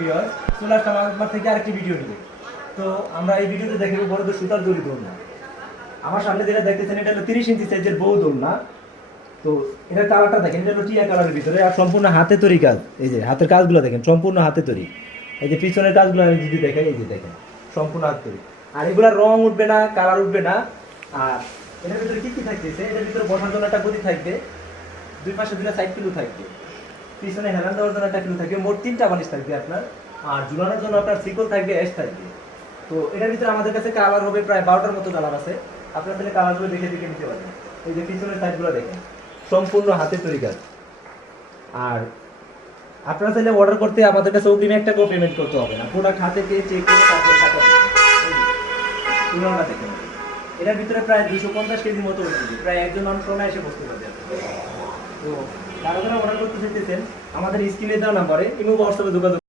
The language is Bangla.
ভিউয়ার্স, চলে আসলাম আমার থেকে আরেকটি ভিডিও নিয়ে। তো আমরা এই ভিডিওতে দেখব বড় সুতার দড়ি দোলনা। আমার সামনে যেটা দেখতেছেন এটা হলো 30 ইঞ্চি সাইজের বউ দোলনা। তো এটা কালারটা দেখেন, এটা হলো টিয়া কালারের ভিতরে আর সম্পূর্ণ হাতে তৈরি কাজ। এই যে হাতের কাজগুলো দেখেন, সম্পূর্ণ হাতে তৈরি। এই যে পিছনের কাজগুলো আমি যদি দেখেন, এই যে দেখেন সম্পূর্ণ হাতে তৈরি। আর এগুলার রং উঠবে না, কালার উঠবে না। আর এটার ভিতরে কি কি থাকতেছে, এটার ভিতরে বসার জন্য একটা গদি থাকবে, দুই পাশে দুটো সাইড পিলু থাকবে, পিছনে হেলান দেওয়ার জন্য একটা পিলু থাকবে, মোট 3টা বালিশ থাকবে আপনার। আর ঝুলানোর জন্য আপনার সিকল থাকবে, এস থাকবে। তো এটার ভিতরে আমাদের কাছে কালার হবে প্রায় 12টার মতো কালার আছে। আপনারা তাহলে কালারগুলো দেখে দেখে নিতে পারবেন। এই যে পিছনের সাইডগুলো দেখেন, সম্পূর্ণ হাতে তৈরি কাজ। আর আপনারা চাইলে অর্ডার করতে আমাদের কাছে অগ্রিম 1 টাকাও পেমেন্ট করতে হবে না, প্রোডাক্ট হাতে পেয়ে চেক করে তারপরে টাকা দিবেন। তুলনাটা দেখেন, এটার ভিতরে প্রায় 250 কেজি মতো হচ্ছে, প্রায় একজন মানুষ এসে বসতে পারবে। তো যারা যারা অর্ডার করতে চাইতেছেন আমাদের স্ক্রিনে দেওয়া নাম্বারে ইমো হোয়াটসঅ্যাপে যোগাযোগ